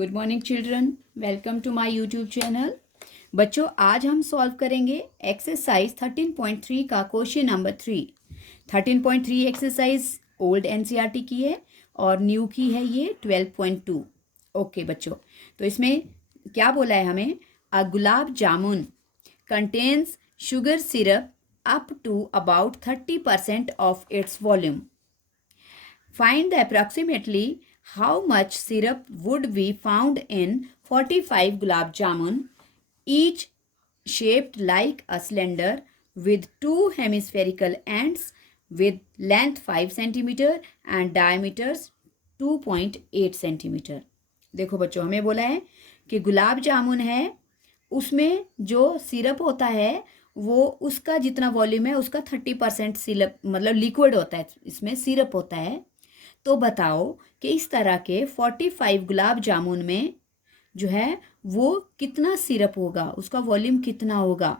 Good morning children, welcome to my YouTube channel. बच्चों, आज हम सॉल्व करेंगे एक्सरसाइज 13.3 का question number 3। 13.3 exercise old NCERT की है और न्यू की है ये 12.2। ओके बच्चों, तो इसमें क्या बोला है हमें? A gulab jamun contains sugar syrup up to about 30% of its volume. Find the approximately how much syrup would be found in 45 gulab jamun, each shaped like a cylinder with two hemispherical ends with length 5 cm and diameters 2.8 cm। देखो बच्चों, हमें बोला है कि गुलाब जामुन है, उसमें जो syrup होता है वो उसका जितना वॉल्यूम है उसका 30% सिरप मतलब लिक्विड होता है, इसमें सिरप होता है। तो बताओ कि इस तरह के 45 गुलाब जामुन में जो है वो कितना सिरप होगा, उसका वॉल्यूम कितना होगा।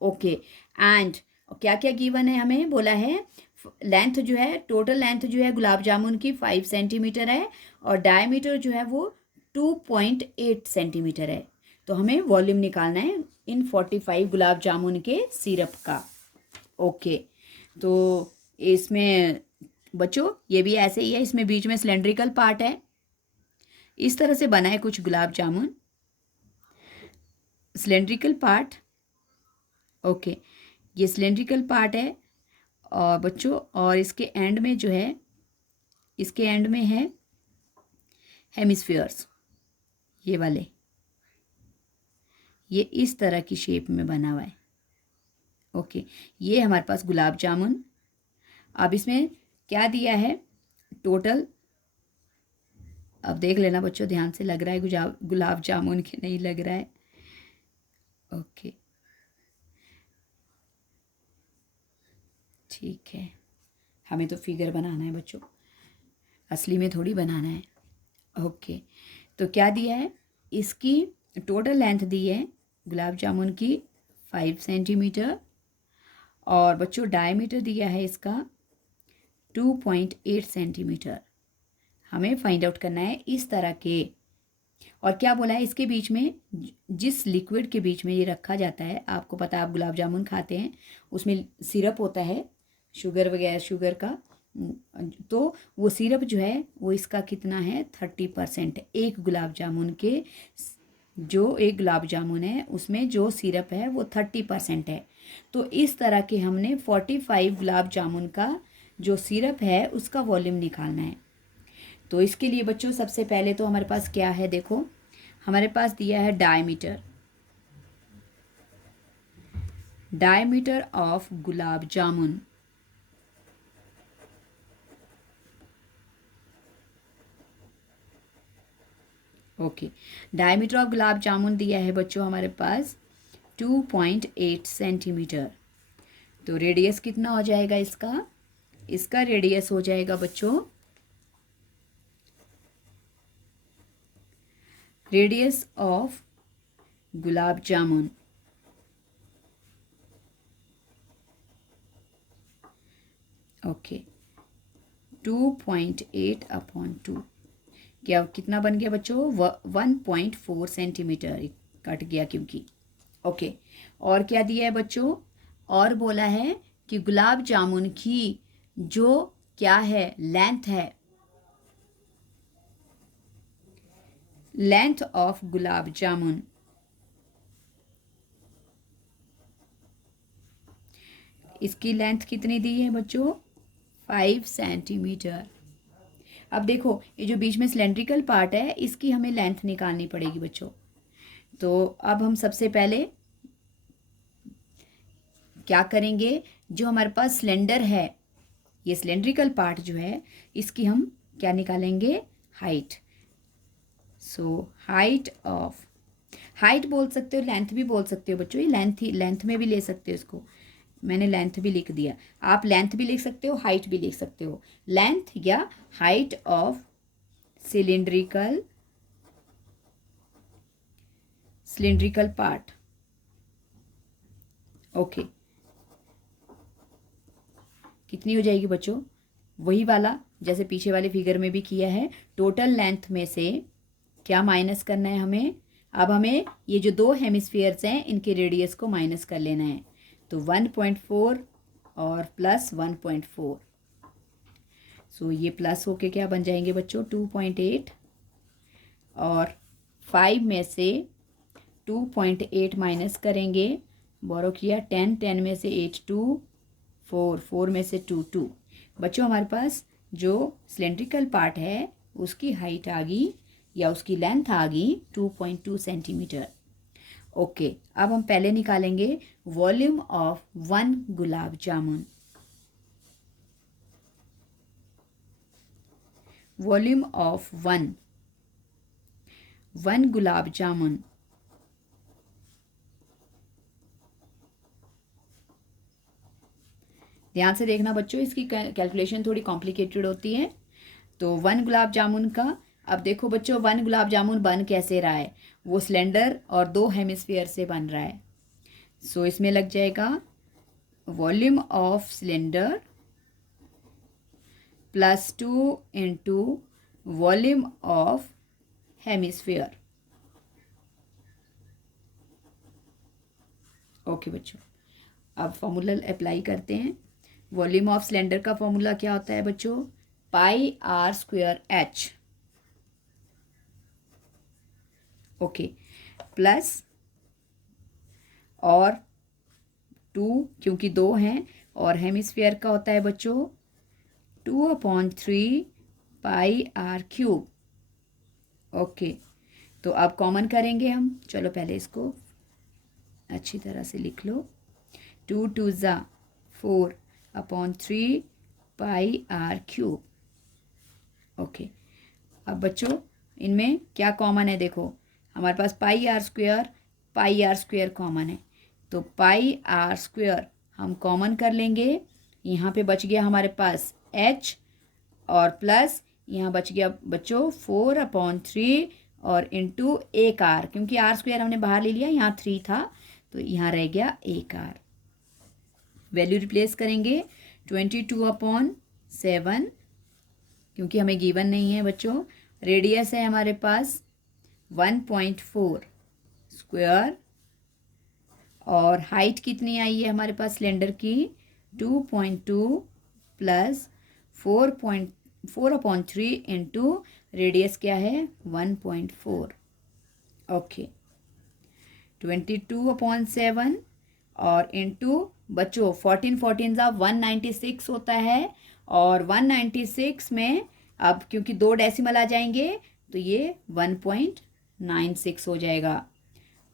ओके, एंड क्या क्या गिवन है? हमें बोला है लेंथ जो है, टोटल लेंथ जो है गुलाब जामुन की 5 सेंटीमीटर है और डायमीटर जो है वो 2.8 सेंटीमीटर है। तो हमें वॉल्यूम निकालना है इन 45 गुलाब जामुन के सिरप का। ओके, तो इसमें बच्चों ये भी ऐसे ही है, इसमें बीच में सिलेंड्रिकल पार्ट है। इस तरह से बना है कुछ gulab jamun, cylindrical part. Okay, ये सिलेंड्रिकल पार्ट है और बच्चों, और इसके एंड में जो है, इसके एंड में है हेमिस्फीयर्स, ये वाले, ये इस तरह की शेप में बना हुआ है। ओके, ये हमारे पास गुलाब जामुन। अब इसमें क्या दिया है टोटल? अब देख लेना बच्चों ध्यान से, लग रहा है गुलाब जामुन के नहीं लग रहा है। ओके, ठीक है, हमें तो फिगर बनाना है बच्चों, असली में थोड़ी बनाना है। ओके, तो क्या दिया है? इसकी टोटल लेंथ दी है गुलाब जामुन की 5 सेंटीमीटर और बच्चों डायमीटर दिया है इसका 2.8 सेंटीमीटर। हमें फाइंड आउट करना है इस तरह के। और क्या बोला है इसके बीच में, जिस लिक्विड के बीच में ये रखा जाता है, आपको पता है आप गुलाब जामुन खाते हैं, उसमें सिरप होता है शुगर वगैरह, शुगर का, तो वो सिरप जो है वो इसका कितना है? 30%। एक गुलाब जामुन के, जो एक गुलाब जामुन है उसमें जो सिरप है वो 30% है। तो इस तरह के हमने 45 गुलाब जामुन का जो सिरप है उसका वॉल्यूम निकालना है। तो इसके लिए बच्चों सबसे पहले तो हमारे पास क्या है, देखो हमारे पास दिया है diameter, diameter of gulab jamun. Okay, diameter of gulab jamun दिया है बच्चों हमारे पास 2.8 सेंटीमीटर। तो रेडियस कितना हो जाएगा इसका? इसका रेडियस हो जाएगा बच्चों, radius of gulab jamun, okay, 2.8 upon 2, क्या कितना बन गया बच्चों? 1.4 सेंटीमीटर कट गया क्योंकि। ओके, और क्या दिया है बच्चों? और बोला है कि गुलाब जामुन की जो क्या है, लेंथ है, लेंथ ऑफ गुलाब जामुन, इसकी लेंथ कितनी दी है बच्चों? 5 सेंटीमीटर। अब देखो ये जो बीच में सिलेंड्रिकल पार्ट है इसकी हमें लेंथ निकालनी पड़ेगी बच्चों। तो अब हम सबसे पहले क्या करेंगे, जो हमारे पास सिलेंडर है, ये सिलेंड्रिकल पार्ट जो है, इसकी हम क्या निकालेंगे? Height. So height of, height बोल सकते हो, लेंथ भी बोल सकते हो बच्चों, ये लेंथ ही, लेंथ में भी ले सकते हो इसको, मैंने लेंथ भी लिख दिया, आप लेंथ भी लिख सकते हो, हाइट भी लिख सकते हो। लेंथ या height of cylindrical, cylindrical part. Okay, कितनी हो जाएगी बच्चों? वही वाला जैसे पीछे वाले फिगर में भी किया है, टोटल लेंथ में से क्या माइनस करना है हमें? अब हमें ये जो दो हेमिस्फीयर्स हैं इनके रेडियस को माइनस कर लेना है। तो 1.4 और प्लस 1.4, सो ये प्लस होके क्या बन जाएंगे बच्चों? 2.8, और 5 में से 2.8 माइनस करेंगे, बोरो किया 10, 10 में से 8 2, 4, 4 में से 2 2। बच्चों हमारे पास जो सिलेंड्रिकल पार्ट है उसकी हाइट आ गई या उसकी लेंथ आ गई 2.2 सेंटीमीटर। ओके, अब हम पहले निकालेंगे volume of 1 gulab jamun. Volume of 1 gulab jamun. ध्यान से देखना बच्चों, इसकी कैलकुलेशन थोड़ी कॉम्प्लिकेटेड होती है। तो 1 गुलाब जामुन का, अब देखो बच्चों 1 गुलाब जामुन बन कैसे रहा है? वो सिलेंडर और 2 हेमिस्फीयर से बन रहा है। सो इसमें लग जाएगा volume of cylinder plus 2 into volume of hemisphere. Okay बच्चों, अब फॉर्मूला अप्लाई करते हैं। वॉल्यूम ऑफ सिलेंडर का फॉर्मूला क्या होता है बच्चों? Pi r square h. Okay, plus और 2, क्योंकि 2 हैं, और हेमिस्फीयर का होता है बच्चों 2/3 पाई आर क्यूब। ओके, तो अब कॉमन करेंगे हम। चलो पहले इसको अच्छी तरह से लिख लो। 2 2 ज़ा 4/3 पाई आर क्यूब। ओके, अब बच्चों इनमें क्या कॉमन है? देखो हमारे पास पाई आर स्क्वायर कॉमन है, तो पाई आर स्क्वायर हम कॉमन कर लेंगे। यहाँ पे बच गया हमारे पास h, और प्लस यहाँ बच गया बच्चों 4/3 और इंटू 1 r, क्योंकि आर स्क्वायर हमने बाहर ले लिया, यहाँ 3 था तो यहाँ रह गया 1 r। वैल्यू रिप्लेस करेंगे 22/7, क्योंकि हमें गिवन नहीं है बच्चों। रेडियस है हमारे पास 1.4 स्क्वायर, और हाइट कितनी आई है हमारे पास सिलेंडर की? 2.2 प्लस 4/3 इंटू रेडियस क्या है? 1.4। ओके, 22/7 और इंटू बच्चों 14 ज़ा 196 होता है, और 196 में अब क्योंकि 2 डेसिमल आ जाएंगे तो ये 1.96 हो जाएगा।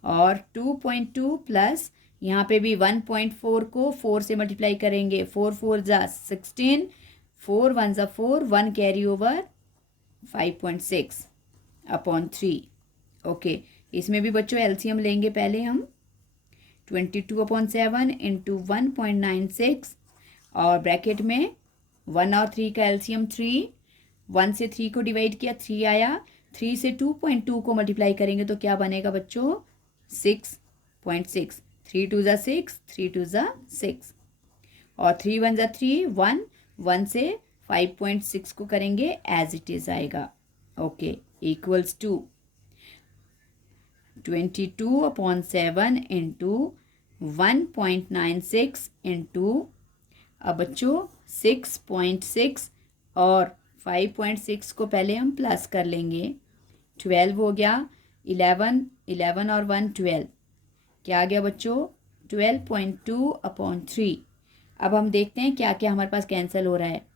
और 2.2 प्लस यहाँ पे भी 1.4 को 4 से मल्टीप्लाई करेंगे, 4 4 ज़ा 16, 4 1 ज़ा 4, 1 कैरी ओवर 5.6/3। ओके, इसमें भी बच्चों एलसीएम लेंगे पहले हम। 22/7 इंटू 1.96, और ब्रैकेट में 1 और 3 का एलसीएम 3, 1 से 3 को डिवाइड किया 3 आया, 3 से 2.2 को मल्टीप्लाई करेंगे तो क्या बनेगा बच्चों? 6.6। 3 2 ज़ा 6, 3 2 ज़ा 6, और 3 1 ज़ा 3, 1, 1 से 5.6 को करेंगे एज इट इज़ आएगा। Okay, equals to 22/7 into 1.96 into, अब बच्चों 6.6 और 5.6 को पहले हम प्लस कर लेंगे, 12 हो गया, 11 और 1 12, क्या आ गया बच्चों? 12.2/3। अब हम देखते हैं क्या क्या हमारे पास कैंसिल हो रहा है।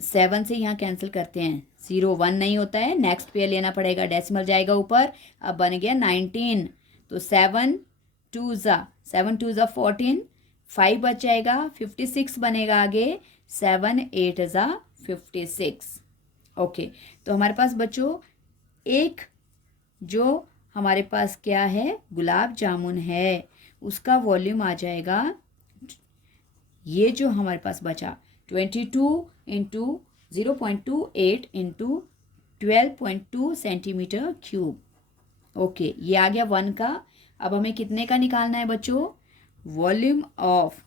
7 से यहाँ कैंसिल करते हैं, 0 1 नहीं होता है, नेक्स्ट पेयर लेना पड़ेगा, डेसिमल जाएगा ऊपर। अब बन गया 19, तो 7 2 ज़ा 14, 5 बच जाएगा, 56 बनेगा आगे, 7 8 ज़ा 56। ओके, तो हमारे पास बच्चों एक जो हमारे पास क्या है? गुलाब जामुन है, उसका वॉल्यूम आ जाएगा, ये जो हमारे पास बचा 22 into 0.28 into 12.2 centimetre cube. Okay, ये आ गया 1 का। अब हमें कितने का निकालना है बच्चों? वॉल्यूम ऑफ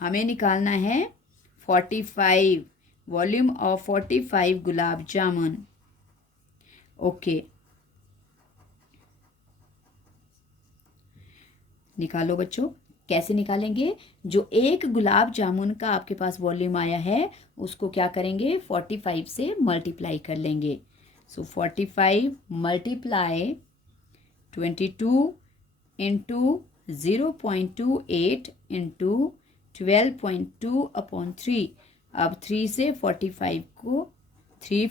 हमें निकालना है 45, volume of 45 gulab jamun. Okay, निकालो बच्चों। कैसे निकालेंगे? जो एक गुलाब जामुन का आपके पास वॉल्यूम आया है उसको क्या करेंगे? 45 से मल्टीप्लाई कर लेंगे। सो 45 मल्टीप्लाई 22 इंटू 0.28 इंटू 12.2 अपॉन 3। अब 3 से 45 को 3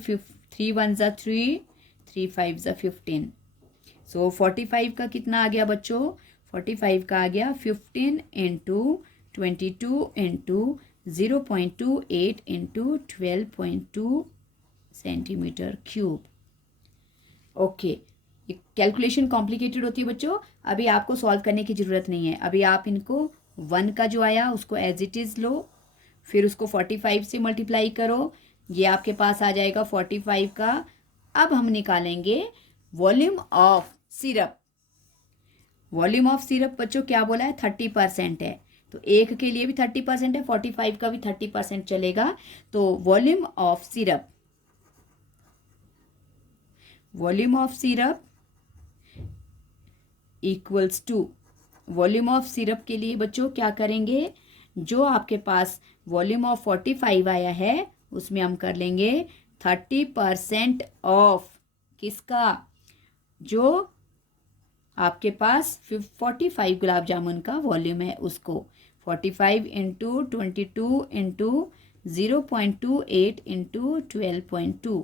1 ज़ा 3, 3 5 ज़ा 15। सो 45 का कितना आ गया बच्चों? 45 का आ गया 15 into 22 into 0.28 into 12.2 centimetre cube. Okay, calculation complicated होती है बच्चों, अभी आपको सॉल्व करने की ज़रूरत नहीं है। अभी आप इनको 1 का जो आया उसको एज इट इज़ लो, फिर उसको 45 से मल्टीप्लाई करो, ये आपके पास आ जाएगा 45 का। अब हम निकालेंगे volume of syrup. Volume of syrup बच्चों क्या बोला है? 30% है, तो एक के लिए भी 30% है, 45 का भी 30% चलेगा। तो volume of syrup, volume of syrup equals to, volume of syrup के लिए बच्चों क्या करेंगे? जो आपके पास वॉल्यूम ऑफ 45 आया है उसमें हम कर लेंगे 30% ऑफ किसका? जो आपके पास 45 गुलाब जामुन का वॉल्यूम है उसको। 45 इंटू 22 इंटू 0.28 इंटू 12.2।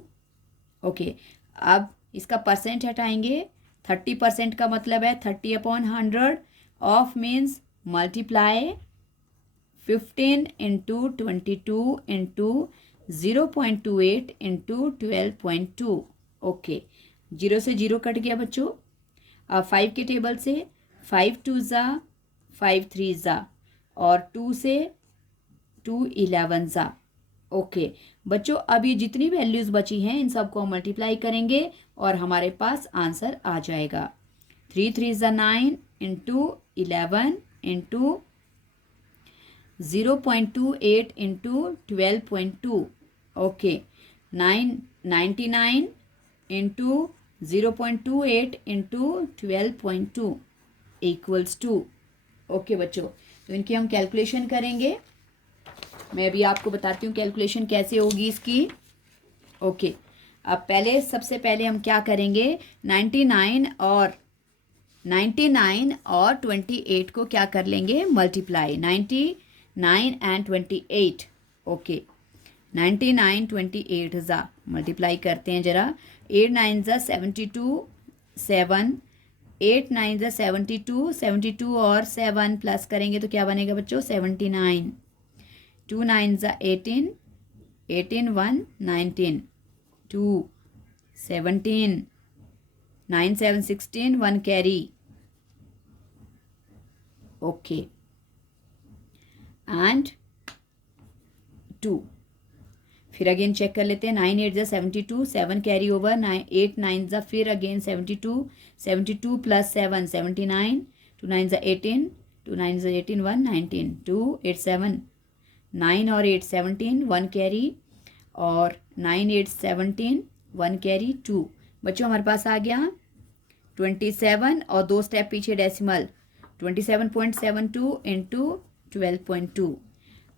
ओके, अब इसका परसेंट हटाएंगे। 30% का मतलब है 30/100। Of means multiply 15 into 22 into 0.28 into 12.2। Okay, 0 से 0 कट गया बच्चों। अब 5 के टेबल से 5 2 ज़ा 5 3 ज़ा और 2 से 2 11 ज़ा। ओके बच्चों, अब ये जितनी वैल्यूज़ बची हैं इन सबको हम मल्टीप्लाई करेंगे और हमारे पास आंसर आ जाएगा। 3 3 ज़ा 9 into 11 into 0.28 into 12.2। Okay, 99 into 0.28 into 12.2 equals to. Okay बच्चों, तो इनकी हम कैलकुलेशन करेंगे। मैं भी आपको बताती हूँ कैलकुलेशन कैसे होगी इसकी। ओके, अब सबसे पहले हम क्या करेंगे? 99 और 28 को क्या कर लेंगे? मल्टीप्लाई। 99 एंड 28। ओके, 99 28 ज़ा मल्टीप्लाई करते हैं ज़रा। 8 9 ज़ा 72, 7 8 9 ज़ा 72, 72 और 7 प्लस करेंगे तो क्या बनेगा बच्चों? 79। 2 9 ज़ा 18, 18 1 19, 2 17, 9 7 16, 1 कैरी। Okay, and 2। फिर अगेन चेक कर लेते हैं। 9 8 ज़ा 72, 7 कैरी ओवर, 8 9 ज़ा फिर अगेन 72, 72 प्लस 7 79, 2 9 ज़ा 18, 2 9 ज़ा 18 1 19, 2 8 7, 9 और 8 17, 1 कैरी और 9 8 17, 1 कैरी 2। बच्चों हमारे पास आ गया 27 और 2 स्टेप पीछे डेसिमल 27.72 इंटू 12.2।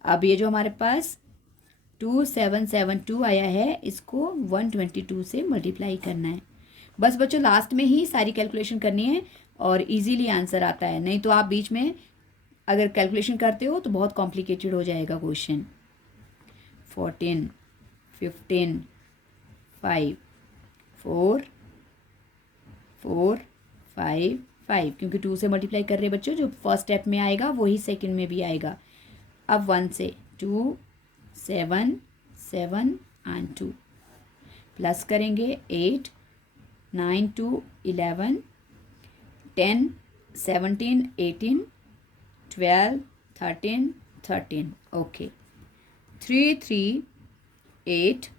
अब ये जो हमारे पास 2772 आया है इसको 122 से मल्टीप्लाई करना है। बस बच्चों लास्ट में ही सारी कैलकुलेशन करनी है और इजीली आंसर आता है, नहीं तो आप बीच में अगर कैलकुलेशन करते हो तो बहुत कॉम्प्लिकेटेड हो जाएगा क्वेश्चन। 14 15 5 4 4 5 5, क्योंकि 2 से मल्टीप्लाई कर रहे बच्चों, जो फर्स्ट स्टेप में आएगा वही सेकंड में भी आएगा। अब 1 से 2 7 7 एंड 2 प्लस करेंगे 8 9 2 11 10 17 18 12 13 13। ओके, 3 3 8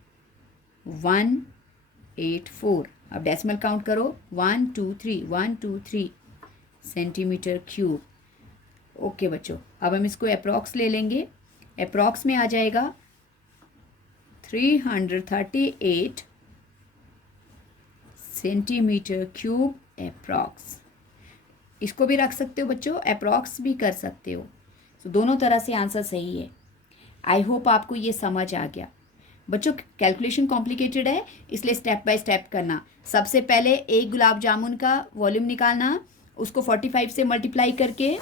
1 8 4। अब डेसिमल काउंट करो 1 2 3 1 2 3 सेंटीमीटर क्यूब। ओके बच्चों, अब हम इसको अप्रॉक्स ले लेंगे। अप्रॉक्स में आ जाएगा 338 सेंटीमीटर क्यूब अप्रॉक्स। इसको भी रख सकते हो बच्चों, अप्रॉक्स भी कर सकते हो। तो दोनों तरह से आंसर सही है। आई होप आपको ये समझ आ गया। बच्चों कैलकुलेशन कॉम्प्लिकेटेड है, इसलिए स्टेप बाय स्टेप करना। सबसे पहले एक गुलाब जामुन का वॉल्यूम निकालना, उसको 45 से मल्टीप्लाई करके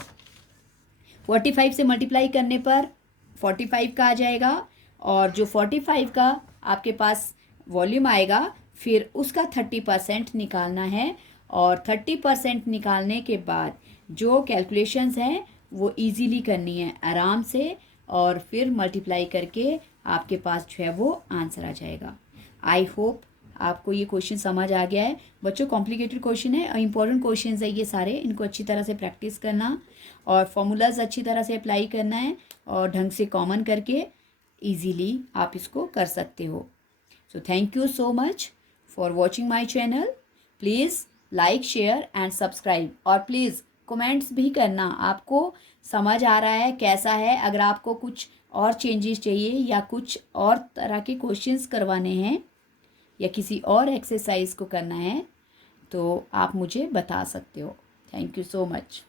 45 से मल्टीप्लाई करने पर 45 का आ जाएगा, और जो 45 का आपके पास वॉल्यूम आएगा फिर उसका 30% निकालना है। और 30% निकालने के बाद जो कैलकुलेशंस हैं वो इजीली करनी है आराम से, और फिर मल्टीप्लाई करके आपके पास जो है वो आंसर आ जाएगा। आई होप आपको ये क्वेश्चन समझ आ गया है। बच्चों कॉम्प्लिकेटेड क्वेश्चन है और इंपॉर्टेंट क्वेश्चन है ये सारे, इनको अच्छी तरह से प्रैक्टिस करना और फॉर्मूलाज अच्छी तरह से अप्लाई करना है, और ढंग से कॉमन करके इजीली आप इसको कर सकते हो। So thank you so much for watching my channel. Please like share and subscribe, और प्लीज़ कमेंट्स भी करना आपको समझ आ रहा है कैसा है। अगर आपको कुछ और चेंजेस चाहिए या कुछ और तरह के क्वेश्चंस करवाने हैं या किसी और एक्सरसाइज को करना है तो आप मुझे बता सकते हो। Thank you so much.